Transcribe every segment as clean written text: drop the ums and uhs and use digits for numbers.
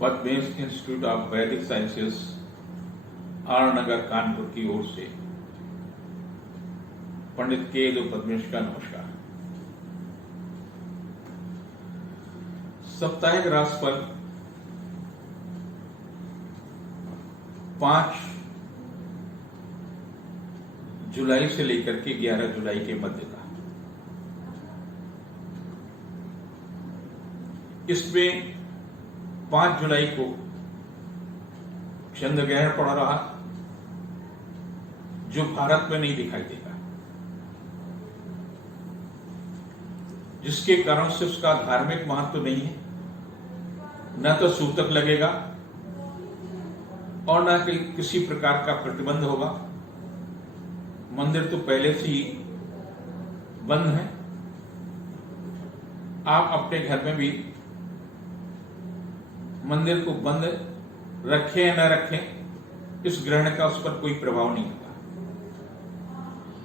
Padmesh institute of वैदिक sciences आरनगर Kanpur की ओर से पंडित के दो पद्मेश का नमस्कार। साप्ताहिक राशिफल 5 जुलाई से लेकर के 11 जुलाई के मध्य का। इसमें 5 जुलाई को चंद्र ग्रहण पड़ रहा, जो भारत में नहीं दिखाई देगा, जिसके कारण से उसका धार्मिक महत्व नहीं है, न तो सूतक लगेगा और न किसी प्रकार का प्रतिबंध होगा। मंदिर तो पहले से ही बंद है। आप अपने घर में भी मंदिर को बंद रखें या न रखें, इस ग्रहण का उस पर कोई प्रभाव नहीं होगा।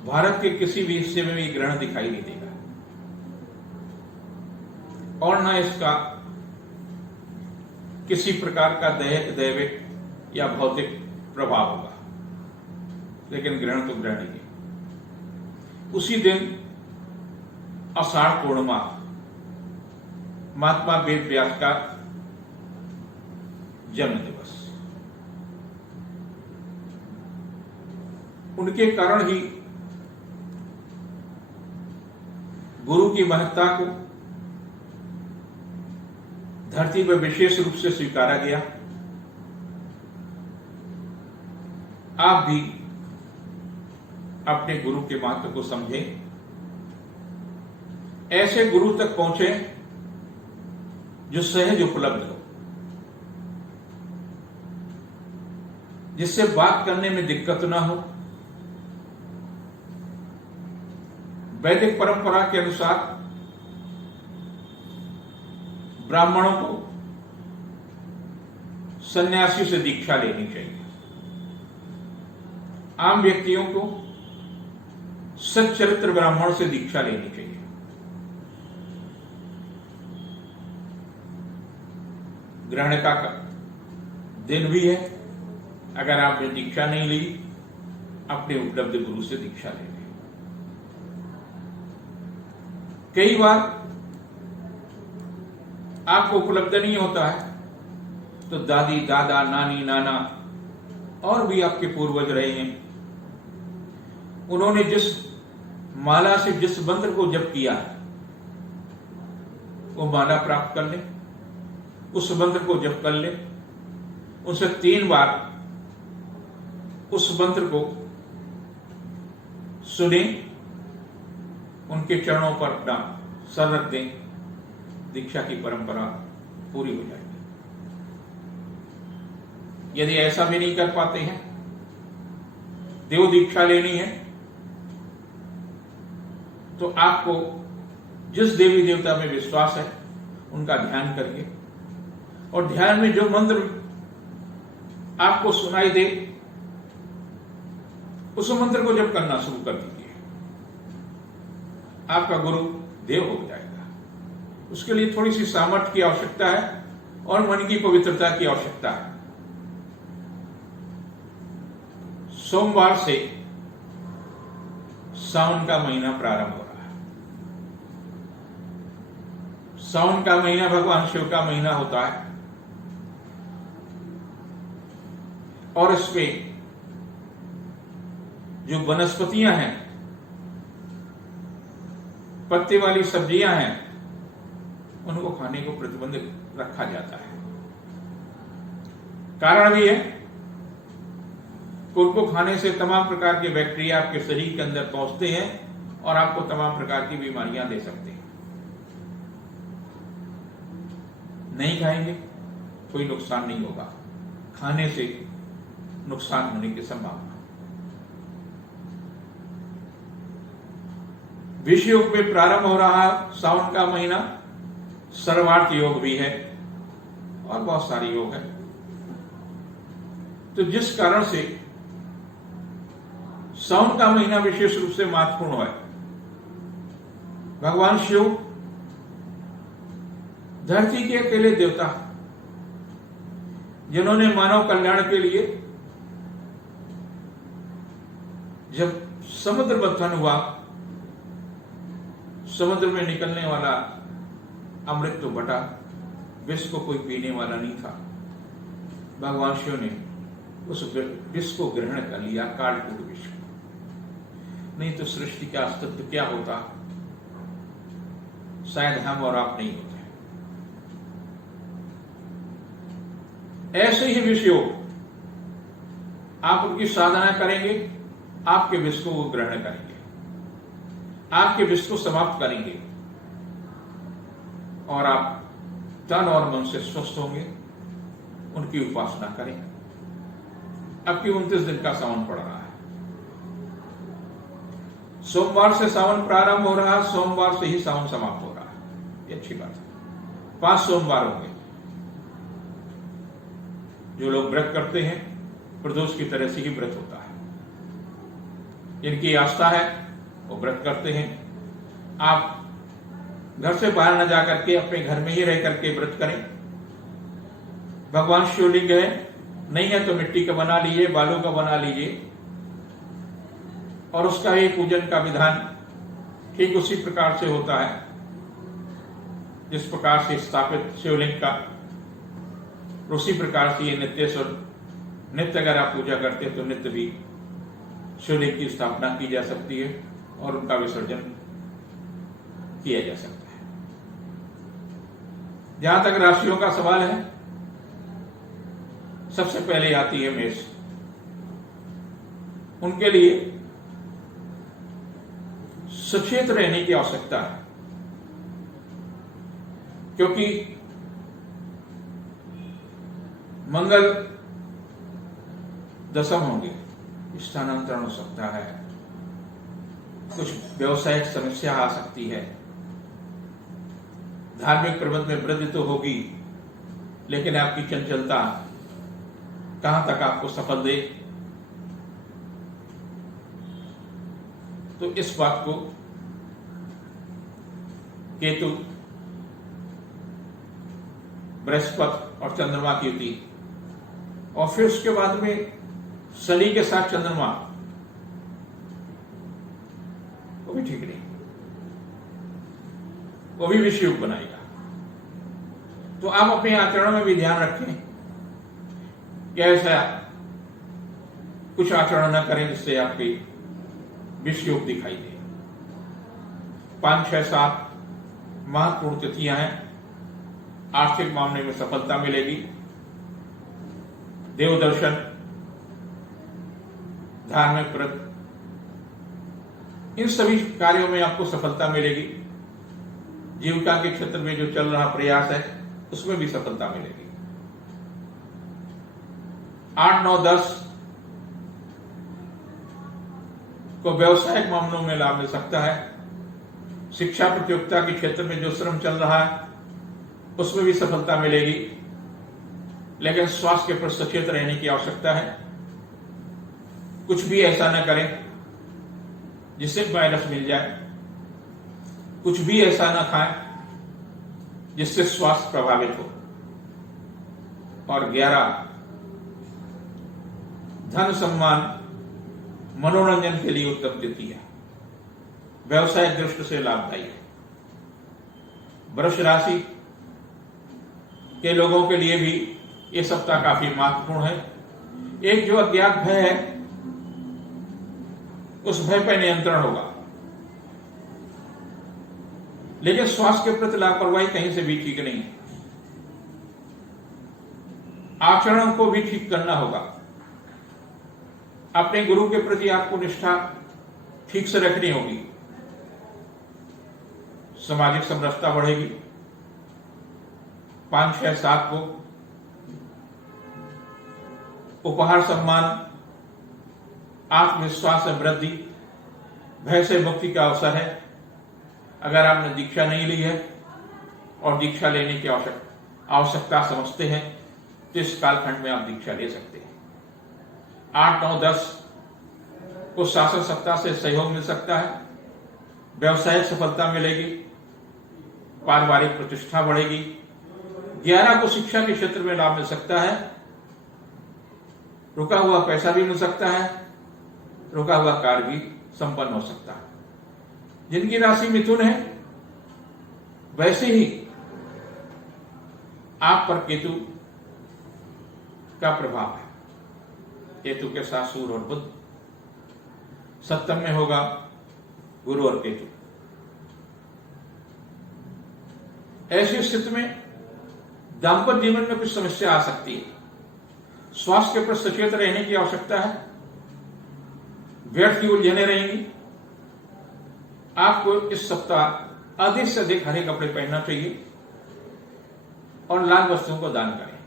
भारत के किसी भी हिस्से में भी ग्रहण दिखाई नहीं देगा और न इसका किसी प्रकार का दैविक या भौतिक प्रभाव होगा, लेकिन ग्रहण तो ग्रहण ही है। उसी दिन आषाढ़ पूर्णिमा महात्मा वेद व्यास का जन्म दिवस, उनके कारण ही गुरु की महत्ता को धरती पर विशेष रूप से स्वीकारा गया। आप भी अपने गुरु के महत्व को समझें, ऐसे गुरु तक पहुंचे जो सहज उपलब्ध हो, जिससे बात करने में दिक्कत ना हो। वैदिक परंपरा के अनुसार ब्राह्मणों को सन्यासी से दीक्षा लेनी चाहिए, आम व्यक्तियों को सच्चरित्र ब्राह्मण से दीक्षा लेनी चाहिए। ग्रहण का दिन भी है, अगर आपने दीक्षा नहीं ली, अपने उपलब्ध गुरु से दीक्षा ले लें। कई बार आपको उपलब्ध नहीं होता है, तो दादी, दादा, नानी, नाना और भी आपके पूर्वज रहे हैं, उन्होंने जिस माला से जिस मंत्र को जप किया है, वो माला प्राप्त कर ले, उस मंत्र को जप कर ले, उनसे 3 बार उस मंत्र को सुने, उनके चरणों पर अपना सर रख दें, दीक्षा की परंपरा पूरी हो जाएगी। यदि ऐसा भी नहीं कर पाते हैं, देव दीक्षा लेनी है, तो आपको जिस देवी देवता में विश्वास है उनका ध्यान करिए, और ध्यान में जो मंत्र आपको सुनाई दे, उस मंत्र को जप करना शुरू कर दीजिए। आपका गुरु देव हो जाएगा। उसके लिए थोड़ी सी सामर्थ्य की आवश्यकता है और मन की पवित्रता की आवश्यकता है। सोमवार से सावन का महीना प्रारंभ हो रहा है। सावन का महीना भगवान शिव का महीना होता है, और इसमें जो वनस्पतियां हैं, पत्ते वाली सब्जियां हैं, उनको खाने को प्रतिबंध रखा जाता है। कारण भी है कि उनको खाने से तमाम प्रकार के बैक्टीरिया आपके शरीर के अंदर पहुंचते हैं और आपको तमाम प्रकार की बीमारियां दे सकते हैं। नहीं खाएंगे, कोई नुकसान नहीं होगा, खाने से नुकसान होने की संभावना। विष योग में प्रारंभ हो रहा सावन का महीना, सर्वार्थ योग भी है और बहुत सारे योग है। तो जिस कारण से सावन का महीना विशेष रूप से महत्वपूर्ण है। भगवान शिव धरती के अकेले देवता, जिन्होंने मानव कल्याण के लिए, जब समुद्र मंथन हुआ, समुद्र में निकलने वाला अमृत तो बटा, विष को कोई पीने वाला नहीं था। भगवान शिव ने उस विष को ग्रहण कर लिया, कालकूट विष। नहीं तो सृष्टि का अस्तित्व क्या होता, शायद हम और आप नहीं होते। ऐसे ही विष योग, आप उनकी साधना करेंगे, आपके विष को वो ग्रहण करेंगे, आपके विष को समाप्त करेंगे और आप तन और मन से स्वस्थ होंगे। उनकी उपासना करें। अब की 29 दिन का सावन पड़ रहा है। सोमवार से सावन प्रारंभ हो रहा है, सोमवार से ही सावन समाप्त हो रहा है। ये अच्छी बात है। 5 सोमवार होंगे। जो लोग व्रत करते हैं, प्रदोष की तरह से ही व्रत होता है। जिनकी आस्था है वो व्रत करते हैं। आप घर से बाहर न जाकर के अपने घर में ही रह करके व्रत करें। भगवान शिवलिंग है, नहीं है तो मिट्टी का बना लीजिए, बालू का बना लीजिए, और उसका ही पूजन का विधान ठीक उसी प्रकार से होता है जिस प्रकार से स्थापित शिवलिंग का, उसी प्रकार से ये नित्य अगर आप पूजा करते हैं तो नित्य भी शिवलिंग की स्थापना की जा सकती है और उनका विसर्जन किया जा सकता है। जहां तक राशियों का सवाल है, सबसे पहले आती है मेष। उनके लिए सचेत रहने की आवश्यकता है, क्योंकि मंगल दशम होंगे, स्थानांतरण हो सकता है, कुछ व्यवसायिक समस्या आ सकती है, धार्मिक प्रबंध में वृद्धि तो होगी, लेकिन आपकी चंचलता कहां तक आपको सफल दे, तो इस बात को केतु, बृहस्पति और चंद्रमा की युति, और फिर उसके बाद में शनि के साथ चंद्रमा, वो भी ठीक नहीं, वो भी विषयुक्त बनाएगा। तो आप अपने आचरण में भी ध्यान रखें कि ऐसा कुछ आचरण न करें जिससे आपकी विषयुक्त दिखाई दे। 5, 6, 7 महत्वपूर्ण तिथियां हैं। आर्थिक मामले में सफलता मिलेगी। देव दर्शन, धार्मिक व्रत, इन सभी कार्यों में आपको सफलता मिलेगी। जीविका के क्षेत्र में जो चल रहा प्रयास है उसमें भी सफलता मिलेगी। 8, 9, 10 को व्यवसायिक मामलों में लाभ मिल सकता है। शिक्षा प्रतियोगिता के क्षेत्र में जो श्रम चल रहा है उसमें भी सफलता मिलेगी, लेकिन स्वास्थ्य के प्रति सचेत रहने की आवश्यकता है। कुछ भी ऐसा न करें जिससे वायरस मिल जाए, कुछ भी ऐसा न खाएं जिससे स्वास्थ्य प्रभावित हो। और 11, धन सम्मान मनोरंजन के लिए उत्तम तिथि है, व्यवसायिक दृष्टि से लाभदायी है। वृष राशि के लोगों के लिए भी ये सप्ताह काफी महत्वपूर्ण है। एक जो अज्ञात भय है, उस भय पर नियंत्रण होगा, लेकिन स्वास्थ्य के प्रति लापरवाही कहीं से भी ठीक नहीं है। आचरण को भी ठीक करना होगा। अपने गुरु के प्रति आपको निष्ठा ठीक से रखनी होगी। सामाजिक समरसता बढ़ेगी। 5, 6, 7 को उपहार, सम्मान, आत्मविश्वास में वृद्धि, भय से मुक्ति का अवसर है। अगर आपने दीक्षा नहीं ली है और दीक्षा लेने की आवश्यकता समझते हैं तो इस कालखंड में आप दीक्षा ले सकते हैं। 8, 9, 10 को शासन सत्ता से सहयोग मिल सकता है। व्यवसायिक सफलता मिलेगी, पारिवारिक प्रतिष्ठा बढ़ेगी। 11 को शिक्षा के क्षेत्र में लाभ मिल सकता है रुका हुआ पैसा भी मिल सकता है, रुका हुआ कार्य भी संपन्न हो सकता है। जिनकी राशि मिथुन है, वैसे ही आप पर केतु का प्रभाव है। केतु के साथ सूर्य और बुध, सप्तम में होगा गुरु और केतु। ऐसी स्थिति में दांपत्य जीवन में कुछ समस्या आ सकती है। स्वास्थ्य के प्रति सचेत रहने की आवश्यकता है। व्यर्थ की उलझने रहेंगी। आपको इस सप्ताह अधिक से अधिक हरे कपड़े पहनना चाहिए और लाल वस्तुओं को दान करें।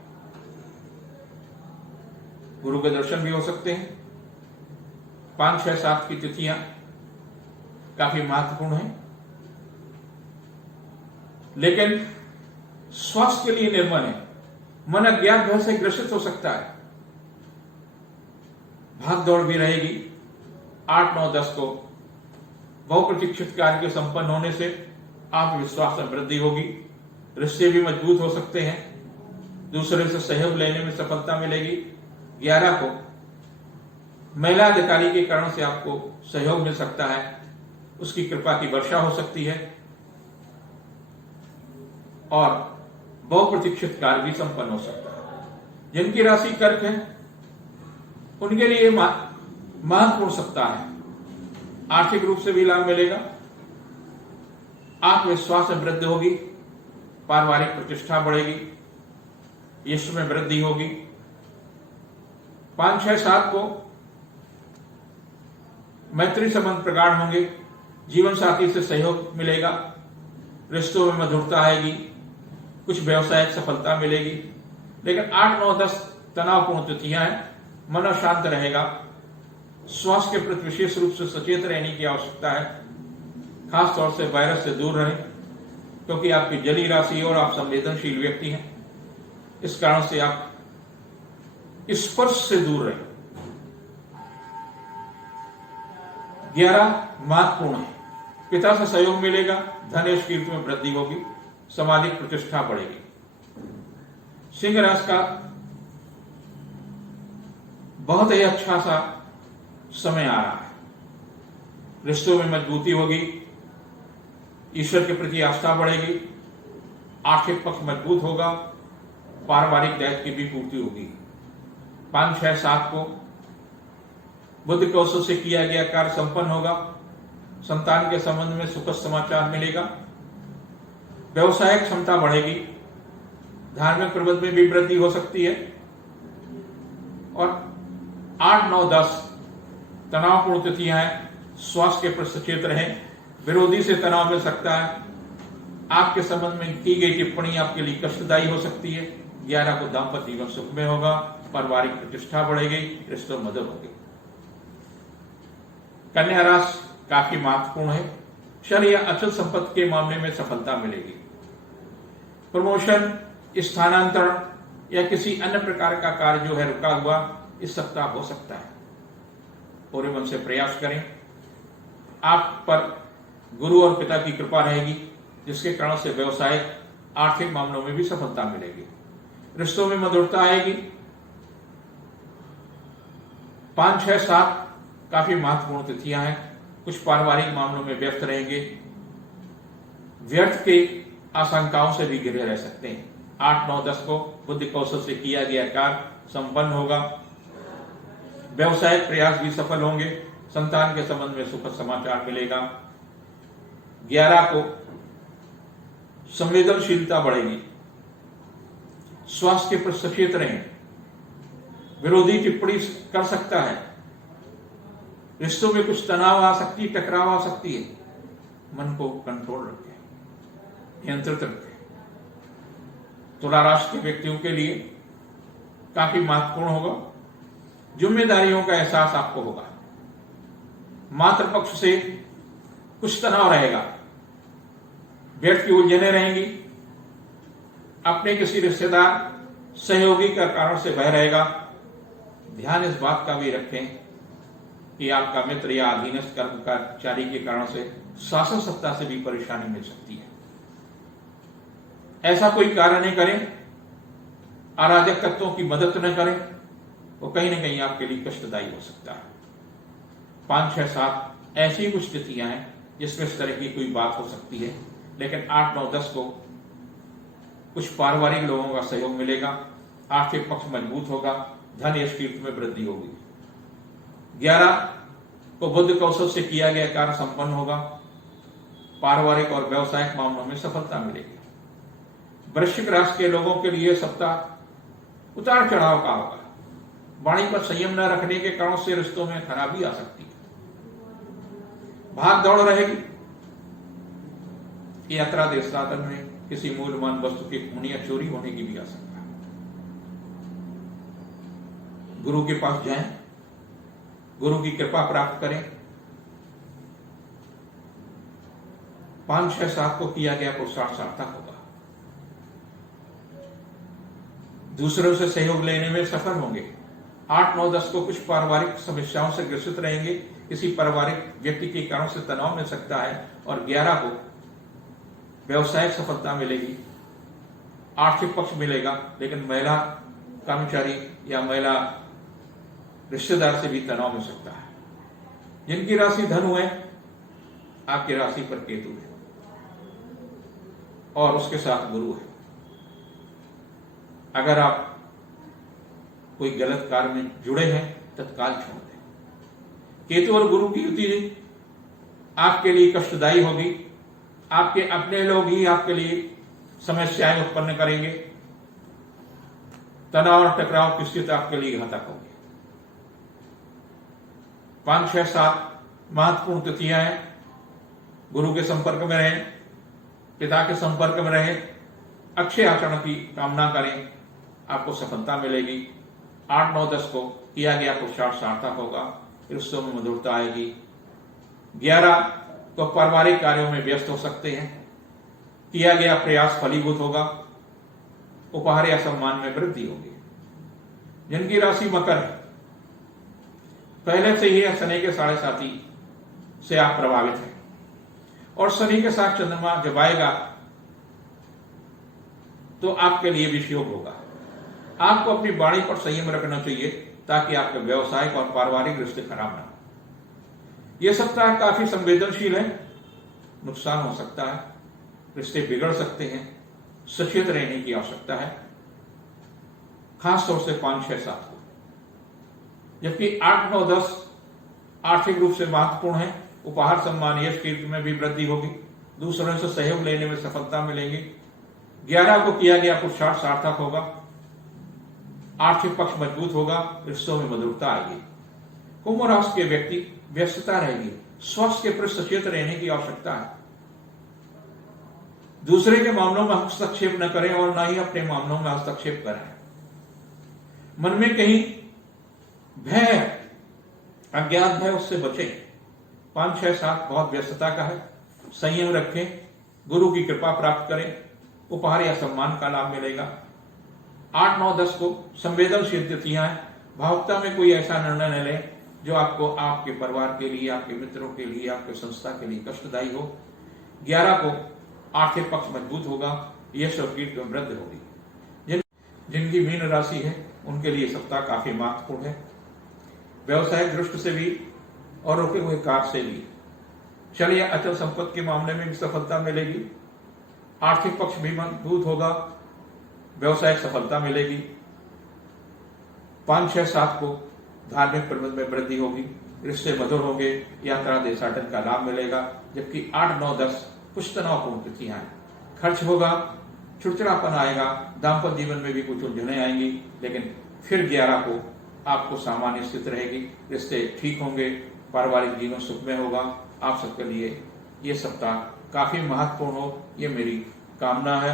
गुरु के दर्शन भी हो सकते हैं। 5, 6, 7 की तिथियां काफी महत्वपूर्ण हैं, लेकिन स्वास्थ्य के लिए निर्मल है। मन अज्ञात भय से ग्रसित हो सकता है। भाग दौड़ भी रहेगी। 8, 9, 10 को बहुप्रतीक्षित कार्य के संपन्न होने से आत्मविश्वास में वृद्धि होगी। रिश्ते भी मजबूत हो सकते हैं। दूसरे से सहयोग लेने में सफलता मिलेगी। 11 को महिला अधिकारी के कारण से आपको सहयोग मिल सकता है। उसकी कृपा की वर्षा हो सकती है और बहुप्रतीक्षित कार्य भी संपन्न हो सकता है। जिनकी राशि कर्क है, उनके लिए महत्वपूर्ण सप्ताह है। आर्थिक रूप से भी लाभ मिलेगा। आत्मविश्वास में वृद्धि होगी। पारिवारिक प्रतिष्ठा बढ़ेगी। यश में वृद्धि होगी। 5, 6, 7 को मैत्री संबंध प्रगाढ़ होंगे। जीवन साथी से सहयोग मिलेगा। रिश्तों में मधुरता आएगी। कुछ व्यवसायिक सफलता मिलेगी। लेकिन 8, 9, 10 तनावपूर्ण तिथियां हैं। मन शांत रहेगा। स्वास्थ्य के प्रति विशेष रूप से सचेत रहने की आवश्यकता है। खास तौर से वायरस से दूर रहें, क्योंकि आपकी जली राशि और आप संवेदनशील व्यक्ति हैं। इस कारण से आप स्पर्श से दूर रहें। 11 महत्वपूर्ण है। पिता से सहयोग मिलेगा। धन एवं कीर्ति में वृद्धि होगी। सामाजिक प्रतिष्ठा बढ़ेगी। सिंह राशि का बहुत ही अच्छा सा समय आ रहा है। रिश्तों में मजबूती होगी। ईश्वर के प्रति आस्था बढ़ेगी। आर्थिक पक्ष मजबूत होगा। पारिवारिक दायित्व की भी पूर्ति होगी। 5, 6, 7 को बुद्ध कौशल से किया गया कार्य संपन्न होगा। संतान के संबंध में सुखद समाचार मिलेगा। व्यवसायिक क्षमता बढ़ेगी। धार्मिक प्रबंध में भी वृद्धि हो सकती है। और 8, 9, 10 तनावपूर्ण तिथियां हैं। स्वास्थ्य के प्रति सचेत रहें। विरोधी से तनाव मिल सकता है। आपके संबंध में की गई टिप्पणी आपके लिए कष्टदायी हो सकती है। 11 को दाम्पत्य जीवन सुख में होगा। पारिवारिक प्रतिष्ठा बढ़ेगी। रिश्तों में मदद होगी। कन्या राशि काफी महत्वपूर्ण है। चल या अचल संपत्ति के मामले में सफलता मिलेगी। प्रमोशन, स्थानांतरण या किसी अन्य प्रकार का कार्य जो है रुका हुआ, इस सप्ताह हो सकता है। पूरे मन से प्रयास करें। आप पर गुरु और पिता की कृपा रहेगी, जिसके कारण से व्यवसायिक आर्थिक मामलों में भी सफलता मिलेगी। रिश्तों में मधुरता आएगी। 5, 6, 7 काफी महत्वपूर्ण तिथियां हैं। कुछ पारिवारिक मामलों में व्यस्त रहेंगे। व्यर्थ के आशंकाओं से भी घिरे रह सकते हैं। 8, 9, 10 को बुद्धि कौशल से किया गया कार्य संपन्न होगा। व्यवसायिक प्रयास भी सफल होंगे। संतान के संबंध में सुखद समाचार मिलेगा। 11 को संवेदनशीलता बढ़ेगी। स्वास्थ्य के प्रति सचेत रहें। विरोधी टिप्पणी कर सकता है। रिश्तों में कुछ तनाव आ सकती है, टकराव आ सकती है। मन को कंट्रोल रखें, नियंत्रित रखें। तुला राशि के व्यक्तियों के लिए काफी महत्वपूर्ण होगा। जिम्मेदारियों का एहसास आपको होगा। मातृ पक्ष से कुछ तनाव रहेगा। व्यर्थ की उलझने रहेंगी। अपने किसी रिश्तेदार सहयोगी का कारण से भय रहेगा। ध्यान इस बात का भी रखें कि आपका मित्र या अधीनस्थ कर्मचारी के कारण से शासन सत्ता से भी परेशानी मिल सकती है। ऐसा कोई कार्य नहीं करें। अराजक तत्वों की मदद न करें। वो कहीं ना कहीं आपके लिए कष्टदायी हो सकता है। 5, 6, 7 ऐसी कुछ तिथियां हैं जिसमें इस तरह की कोई बात हो सकती है, लेकिन 8, 9, 10 को कुछ पारिवारिक लोगों का सहयोग मिलेगा, आर्थिक पक्ष मजबूत होगा, धन यश कीर्ति में वृद्धि होगी। 11 को बुद्ध कौशल से किया गया कार्य संपन्न होगा, पारिवारिक और व्यवसायिक मामलों में सफलता मिलेगी। वृश्चिक राशि के लोगों के लिए सप्ताह उतार चढ़ाव का होगा। वाणी पर संयम न रखने के कारण से रिश्तों में खराबी आ सकती है। भाग दौड़ रहेगी। यात्रा देशांतर में किसी मूल्यवान वस्तु की खोने या चोरी होने की भी आशंका है। गुरु के पास जाएं, गुरु की कृपा प्राप्त करें। 5, 6, 7 को किया गया पुरुषार्थ सार्थक होगा। दूसरों से सहयोग लेने में सफल होंगे। 8, 9, 10 को कुछ पारिवारिक समस्याओं से ग्रसित रहेंगे, किसी पारिवारिक व्यक्ति के कारण से तनाव मिल सकता है। और 11 को व्यवसायिक सफलता मिलेगी, आर्थिक पक्ष मिलेगा, लेकिन महिला कर्मचारी या महिला रिश्तेदार से भी तनाव मिल सकता है। जिनकी राशि धनु है, आपकी राशि पर केतु है और उसके साथ गुरु है। अगर आप कोई गलत कार्य में जुड़े हैं, तत्काल छोड़ दें। केतु और गुरु की युति आपके लिए कष्टदायी होगी। आपके अपने लोग ही आपके लिए समस्याएं उत्पन्न करेंगे। तनाव और टकराव की स्थिति आपके लिए घातक होगी। 5, 6, 7 महत्वपूर्ण तिथियां हैं। गुरु के संपर्क में रहें, पिता के संपर्क में रहें, अच्छे आचरण की कामना करें, आपको सफलता मिलेगी। 8, 9, 10 को किया गया पुरुषार्थ सार्थक होगा, रिश्तों में मधुरता आएगी। 11 तो पारिवारिक कार्यों में व्यस्त हो सकते हैं, किया गया प्रयास फलीभूत होगा, उपहार या सम्मान में वृद्धि होगी। जिनकी राशि मकर है, पहले से ही शनि के 7.5 से आप प्रभावित हैं और शनि के साथ चंद्रमा जब आएगा तो आपके लिए विषयोग होगा। आपको अपनी वाणी पर संयम रखना चाहिए ताकि आपके व्यवसायिक और पारिवारिक रिश्ते खराब ना हो। यह सप्ताह काफी संवेदनशील है, नुकसान हो सकता है, रिश्ते बिगड़ सकते हैं, सचेत रहने की आवश्यकता है, खासतौर से 5, 6, 7 को। जबकि 8, 9, 10 आर्थिक रूप से महत्वपूर्ण है। उपहार सम्मान यश कीर्ति में भी वृद्धि होगी, दूसरों से सहयोग लेने में सफलता मिलेगी। 11 को किया गया पुरुषार्थ सार्थक होगा, आर्थिक पक्ष मजबूत होगा, रिश्तों में मधुरता आएगी। कुंभ राशि के व्यक्ति व्यस्तता रहेगी, स्वास्थ्य के प्रति सचेत रहने की आवश्यकता है। दूसरे के मामलों में हस्तक्षेप न करें और न ही अपने मामलों में हस्तक्षेप करें। मन में कहीं भय, अज्ञात भय, उससे बचें। 5, 6, 7 बहुत व्यस्तता का है, संयम रखें, गुरु की कृपा प्राप्त करें, उपहार या सम्मान का लाभ मिलेगा। 8, 9, 10 को संवेदनशील तिथियां हैं। भावुकता में कोई ऐसा निर्णय न लें जो आपको, आपके परिवार के लिए, आपके मित्रों के लिए, आपके संस्था के लिए कष्टदायी हो। 11 को आर्थिक पक्ष मजबूत होगा, यश और कीर्ति में वृद्धि होगी। जिनकी मीन राशि है उनके लिए सप्ताह काफी महत्वपूर्ण है, व्यवसायिक दृष्टि से भी और रुके हुए कार्य से भी। चल या अचल संपत्ति के मामले में भी सफलता मिलेगी, आर्थिक पक्ष भी मजबूत होगा, व्यवसायिक सफलता मिलेगी। 5, 6, 7 को धार्मिक प्रबंध में वृद्धि होगी, रिश्ते मधुर होंगे, यात्रा देशाटन का लाभ मिलेगा। जबकि 8, 9, 10 कुछ तनावपूर्ण तिथियां हैं, खर्च होगा, चिड़चिड़ापन आएगा, दाम्पत्य जीवन में भी कुछ उलझने आएंगी। लेकिन फिर 11 को आपको सामान्य स्थिति रहेगी, रिश्ते ठीक होंगे, पारिवारिक जीवन सुखमय होगा। आप सबके लिए ये सप्ताह काफी महत्वपूर्ण हो, ये मेरी कामना है।